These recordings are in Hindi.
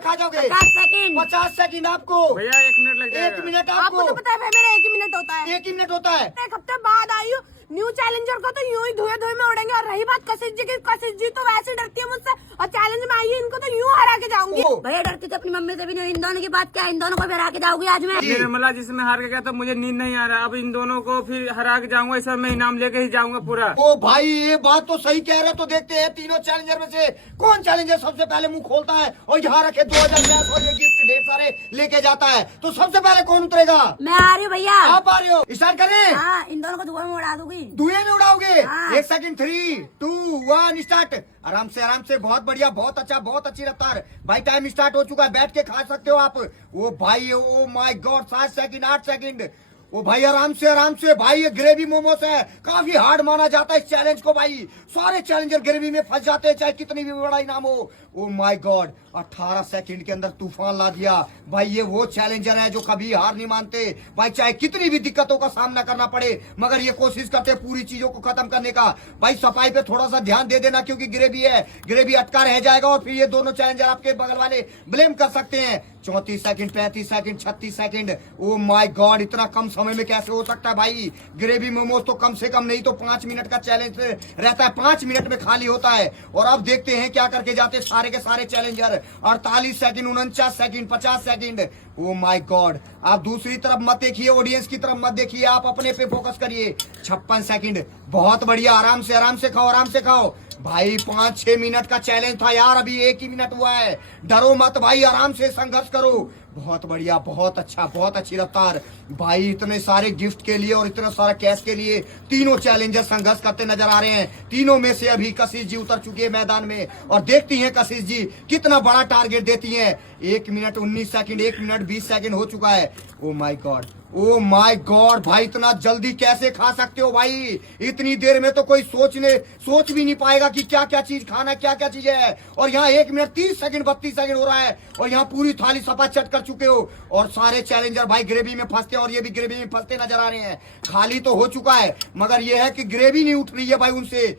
में खा जाओगे? 50 सेकंड। 50 सेकंड आपको भैया 1 मिनट लग जाएगा। 1 मिनट आपको आपको तो पता है भाई मेरा 1 ही मिनट होता है। 1 ही मिनट होता है। एक हफ्ते बाद आई हूँ, न्यू चैलेंजर को तो यूं ही धुए धुए में उड़ेंगे। और रही बात कशिश जी की, कशिश जी तो वैसे डरती है मुझसे, और चैलेंज में आई है, इनको तो यूं हरा के जाऊंगी। भैया डरती थी अपनी मम्मी से भी नहीं, इन दोनों की बात क्या, इन दोनों को भी हरा के जाऊंगी आज मैं। निर्मला जिसमें हार के गया था, मुझे नींद नहीं आ रहा। अब इन दोनों को फिर हरा के जाऊंगा, इस मैं इनाम लेके ही जाऊंगा पूरा। ओ भाई ये बात तो सही कह रहे हो। तो देखते हैं तीनों चैलेंजर में से कौन चैलेंजर सबसे पहले मुंह खोलता है और यहाँ रखे 2000 मैच और ये गिफ्ट ढेर सारे लेके जाता है। तो सबसे पहले कौन उतरेगा? मैं आ रही हूँ भैया। आप आ रहे हो? स्टार्ट करें? हाँ, इन दोनों को धुआं में उड़ा दूंगी। धुएं में उड़ाओगे? हाँ। 1 सेकंड, 3, 2, 1 स्टार्ट। आराम से बहुत बढ़िया, बहुत अच्छा, बहुत अच्छी रफ्तार। भाई टाइम स्टार्ट हो चुका है, बैठ के खा सकते हो आप। ओ भाई, oh my god, 7 second, 8 second. ओ भाई आराम से भाई, ये ग्रेवी मोमोस है, काफी हार्ड माना जाता है इस चैलेंज को भाई। सारे चैलेंजर ग्रेवी में फंस जाते हैं, चाहे कितनी भी बड़ा इनाम हो। ओ माय गॉड, 18 सेकंड के अंदर तूफान ला दिया भाई। ये वो चैलेंजर है जो कभी हार नहीं मानते भाई, चाहे कितनी भी दिक्कतों का सामना करना पड़े, मगर ये कोशिश करते हैं पूरी चीजों को खत्म करने का। भाई सफाई पे थोड़ा सा ध्यान दे देना, क्योंकि ग्रेवी है, ग्रेवी अटका रह जाएगा और फिर ये दोनों चैलेंजर आपके बगल वाले ब्लेम कर सकते हैं। 34 second, 35 second, 36 second. O my God, इतना कम समय में कैसे हो सकता है भाई? ग्रेवी मोमोज तो कम से कम नहीं तो 5 मिनट का चैलेंज रहता है, 5 मिनट में खाली होता है। और अब देखते हैं क्या करके जाते हैं सारे के सारे challenger. 48 second, 49 second, 50 second. O my God, आप दूसरी तरफ मत देखिए, ऑडियंस की तरफ मत देखिए, आप अपने पे फोकस करिए। 56 सेकंड, बहुत बढ़िया। आराम से खाओ, आराम से खाओ भाई। 5-6 मिनट का चैलेंज था यार, अभी 1 ही मिनट हुआ है। डरो मत भाई, आराम से संघर्ष करो। बहुत बढ़िया, बहुत अच्छा, बहुत अच्छी रफ्तार भाई। इतने सारे गिफ्ट के लिए और इतना सारा कैश के लिए तीनों चैलेंजर संघर्ष करते नजर आ रहे हैं। तीनों में से अभी कशिश जी उतर चुकी है मैदान में, और देखती हैं कशिश जी कितना बड़ा टारगेट देती हैं। 1 मिनट 19 सेकंड, 1 मिनट 20 सेकंड हो चुका है। ओ my God, O my God भाई, इतना जल्दी कैसे खा सकते हो भाई? इतनी देर में तो कोई सोच भी नहीं पाएगा कि क्या क्या चीज खाना, क्या क्या चीज है। और यहाँ 1 मिनट 30 सेकंड, 32 सेकंड हो रहा है, और यहाँ पूरी थाली सपा चट कर चुके हो। और सारे चैलेंजर भाई ग्रेवी में फंसते हैं, और ये भी ग्रेवी में फंसते नजर आ रहे हैं। खाली तो हो चुका है, मगर ये है कि ग्रेवी नहीं उठ रही है भाई उनसे।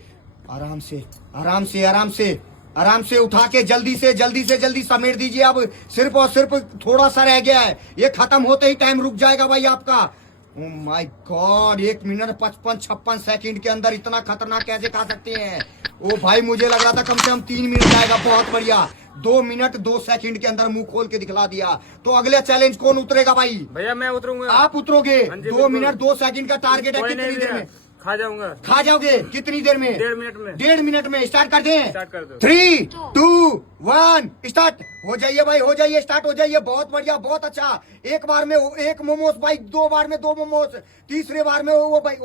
आराम से उठा के जल्दी समेट दीजिए। अब सिर्फ और सिर्फ थोड़ा सा रह गया है, ये खत्म होते ही टाइम रुक जाएगा भाई आपका। ओ माय गॉड, 1 मिनट 55-56 सेकंड के अंदर इतना खतरनाक कैसे खा सकते हैं? ओ भाई मुझे लग रहा था कम से कम 3 मिनट जाएगा। बहुत बढ़िया, 2 मिनट 2 सेकंड के अंदर मुंह खोल के दिखला दिया। तो अगले चैलेंज कौन उतरेगा भाई? भैया मैं उतरूंगा। आप उतरोगे? हाँ जी, 2 बिल्कुल। मिनट 2 सेकंड का टारगेट है। कितनी देर में खा जाऊंगा? खा जाओगे? कितनी देर में? 1.5 मिनट में। 1.5 मिनट में। स्टार्ट कर दें? स्टार्ट कर दो। 3, 2, 1 स्टार्ट। हो जाइए भाई, हो जाइए, स्टार्ट हो जाइए। बहुत बढ़िया, बहुत अच्छा। एक बार में 1 मोमोस भाई, 2 बार में 2 मोमोस, तीसरे बार में वो भाई,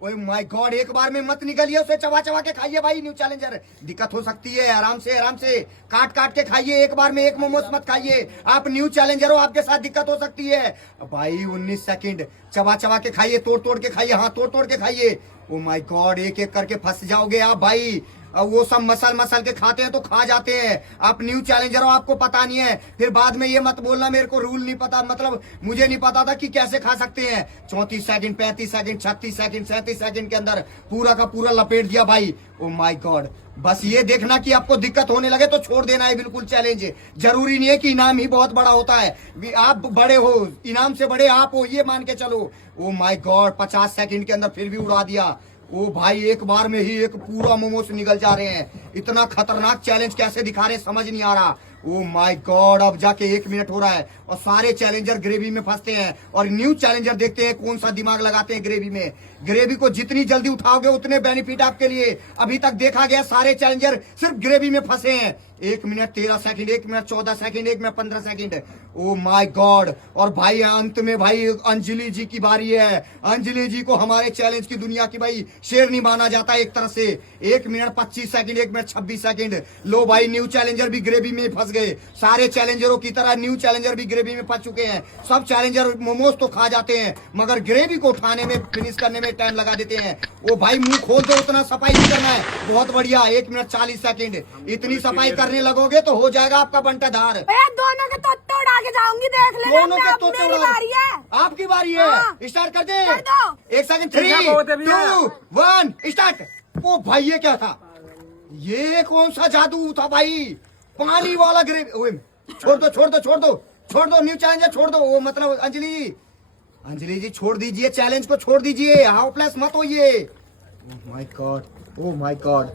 ओ माय गॉड, एक बार में मत निकलिए, उसे चबा के खाइए भाई। न्यू चैलेंजर दिक्कत हो सकती है, आराम से काट के खाइए। एक बार में 1 मोमोस मत खाइए, आप न्यू चैलेंजर हो, आपके साथ दिक्कत हो सकती है भाई। 19 सेकंड, चबा के खाइए, तोड़ के खाइए, हाँ तोड़ के खाइए। ओ माय गॉड, एक करके फंस जाओगे आप भाई। अब वो सब मसल के खाते हैं तो खा जाते हैं। आप न्यू चैलेंजर हो, आपको पता नहीं है, फिर बाद में ये मत बोलना मेरे को रूल नहीं पता, मतलब मुझे नहीं पता था कि कैसे खा सकते हैं। 34 सेकंड, 35 सेकंड, 36 सेकंड, 37 सेकंड के अंदर पूरा का पूरा लपेट दिया भाई। ओ माय गॉड, बस ये देखना कि आपको दिक्कत होने लगे तो छोड़ देना है बिल्कुल चैलेंज। जरूरी नहीं है कि इनाम ही बहुत बड़ा होता है, आप बड़े हो, इनाम से बड़े आप हो, ये मान के चलो। ओ माय गॉड, 50 सेकंड के अंदर फिर भी उड़ा दिया। ओ भाई, एक बार में ही एक पूरा मोमोस निकल जा रहे हैं। इतना खतरनाक चैलेंज कैसे दिखा रहे समझ नहीं आ रहा। ओ माय गॉड, अब जाके 1 मिनट हो रहा है और सारे चैलेंजर ग्रेवी में फंसते हैं। और न्यू चैलेंजर देखते हैं कौन सा दिमाग लगाते हैं ग्रेवी में। ग्रेवी को जितनी जल्दी उठाओगे उतने बेनिफिट आपके लिए। अभी तक देखा गया सारे चैलेंजर सिर्फ ग्रेवी में फंसे हैं। 1 minute 13 second, 1 minute 14 second, 1 minute 15 second. O my God, और भाई अंत में भाई अंजलि जी की बारी है। अंजलि जी को हमारे चैलेंज की दुनिया की भाई शेरनी माना जाता है एक तरह से। 1 मिनट 25 सेकंड, 1 मिनट 26 सेकंड। लो भाई, न्यू चैलेंजर भी ग्रेवी में फंस गए। सारे चैलेंजरों की तरह न्यू चैलेंजर भी ग्रेवी में फंस चुके हैं। सब चैलेंजर मोमोज तो खा जाते हैं, मगर ग्रेवी को उठाने में, फिनिश करने में टाइम लगा देते हैं। ओ भाई मुंह खोल दो, उतना सफाई नहीं करना है। बहुत बढ़िया, 1 मिनट 40 सेकंड। इतनी सफाई करने लगोगे तो हो जाएगा आपका बंटाधार। दोनों के तोते उड़ा के जाऊंगी, देख लेना। दोनों के तोते उड़ा, बारी है, आपकी बारी है। हाँ। स्टार्ट कर दे। 1 सेकंड, ठीक है, 3, बहुत है भैया। 2, 1 स्टार्ट। ओ भाई, ये क्या था? ये कौन सा जादू था भाई? पानी वाला ग्रेवी। छोड़ दो छोड़ दो छोड़ दो छोड़ दो, न्यू चैलेंजर छोड़ दो। वो मतलब अंजलि जी छोड़ दीजिए, चैलेंज को छोड़ दीजिए, हाउ प्लस मत होइए। Oh my God, oh my God,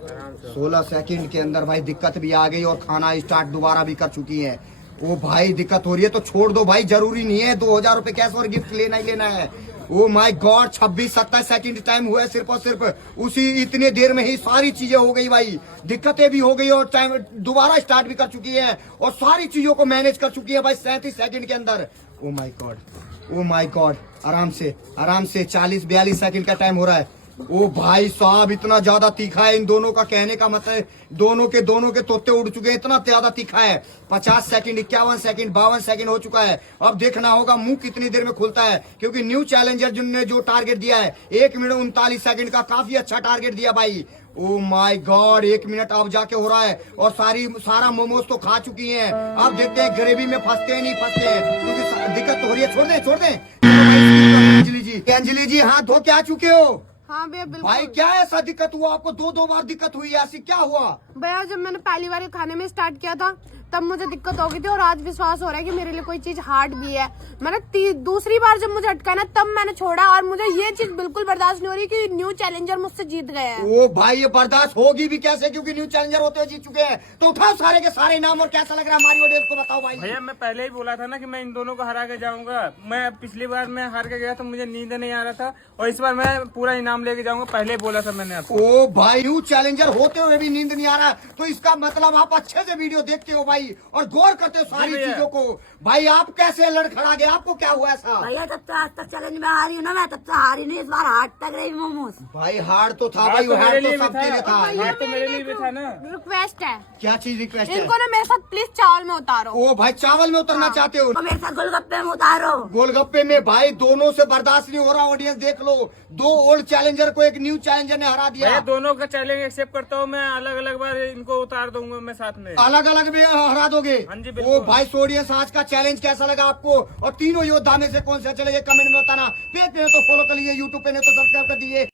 16 second के अंदर भाई दिक्कत भी आ गई और खाना स्टार्ट दोबारा भी कर चुकी है। ओ भाई दिक्कत हो रही है तो छोड़ दो भाई, जरूरी नहीं है 2000 रुपए कैश और गिफ्ट लेना ही लेना है। ओ माय गॉड, 26-27 सेकंड टाइम हुआ है सिर्फ और सिर्फ, उसी इतने देर में ही सारी चीजें हो गई भाई, दिक्कतें भी हो गई और टाइम दोबारा स्टार्ट भी कर चुकी है और सारी चीजों को मैनेज कर चुकी है भाई 37 सेकंड के अंदर। ओ my God, O my God, आराम से 40-42 सेकंड का टाइम हो रहा है। ओ भाई साहब इतना ज्यादा तीखा है इन दोनों का, कहने का मतलब दोनों के तोते उड़ चुके हैं, इतना ज्यादा तीखा है। 50 सेकंड, 51 सेकंड, 52 सेकंड हो चुका है। अब देखना होगा मुंह कितनी देर में खुलता है, क्योंकि न्यू चैलेंजर जिनने जो टारगेट दिया है 1 मिनट 39 सेकंड का, काफी अच्छा टारगेट दिया भाई। ओ माय गॉड, 1 मिनट अब जाके हो रहा है और सारा मोमोज तो खा चुकी हैं। अब देखते हैं ग्रेवी में फंसते हैं नहीं फंसते हैं, क्योंकि दिक्कत हो रही है। छोड़ दें अंजलि जी हाथ धो के आ चुके हो? हाँ भैया बिल्कुल। भाई क्या ऐसा दिक्कत हुआ आपको? 2 बार दिक्कत हुई, ऐसी क्या हुआ? भैया जब मैंने पहली बार खाने में स्टार्ट किया था तब मुझे दिक्कत हो गई थी और आज विश्वास हो रहा है कि मेरे लिए कोई चीज हार्ड भी है। मैंने दूसरी बार जब मुझे अटका ना तब मैंने छोड़ा और मुझे ये चीज बिल्कुल बर्दाश्त नहीं हो रही कि न्यू चैलेंजर मुझसे जीत गए हैं। ओ भाई ये बर्दाश्त होगी भी कैसे, क्योंकि न्यू चैलेंजर होते हुए जीत चुके हैं। तो उठाओ सारे के सारे नाम और कैसा लग रहा है हमारी ऑडियंस को बताओ भाई। भैया मैं पहले ही बोला था ना कि मैं इन दोनों को हरा के जाऊंगा। मैं पिछली बार मैं हार के गया तो मुझे नींद नहीं आ रहा था और इस बार मैं पूरा इनाम लेके जाऊंगा, पहले ही बोला था मैंने आपको। ओ भाई न्यू चैलेंजर होते हुए भी नींद नहीं आ रहा, तो इसका मतलब आप अच्छे से वीडियो देखते हो भाई और गौर करते हो सारी भैया। चीजों को। भाई आप कैसे लड़खड़ा गए, आपको क्या हुआ ऐसा? भैया तब तो आज तक चैलेंज में हारी हूँ ना, मैं तब तो हारी नहीं, इस बार हार्ट तक रही मोमोज। भाई हार्ड तो था हार भाई, तो हार्ड मेरे तो लिए भी सबके लिए था। हार तो मेरे लिए भी था ना। रिक्वेस्ट है, क्या चीज रिक्वेस्ट है? इनको ना मेरे साथ प्लीज चावल में उतारो। ओ भाई चावल में उतरना चाहते हो? तो मेरे साथ गोलगप्पे में उतारो। गोलगप्पे में भाई दोनों से बर्दाश्त नहीं हो रहा, ऑडियंस देख लो। 2 ओल्ड चैलेंजर को एक न्यू चैलेंजर ने हरा दिया। भैया दोनों का चैलेंज एक्सेप्ट करता हूँ मैं, अलग अलग बार इनको उतार दूंगा मैं साथ में। अलग अलग भी हरा दोगे? हाँ जी, ओ बिल्कुल। भाई ऑडियंस आज का चैलेंज कैसा लगा आपको और तीनों योद्धा में से कौन सा चले, कमेंट में बताना। पेज पे तो फॉलो कर लीजिए, यूट्यूब पे नहीं तो सब्सक्राइब कर दीजिए।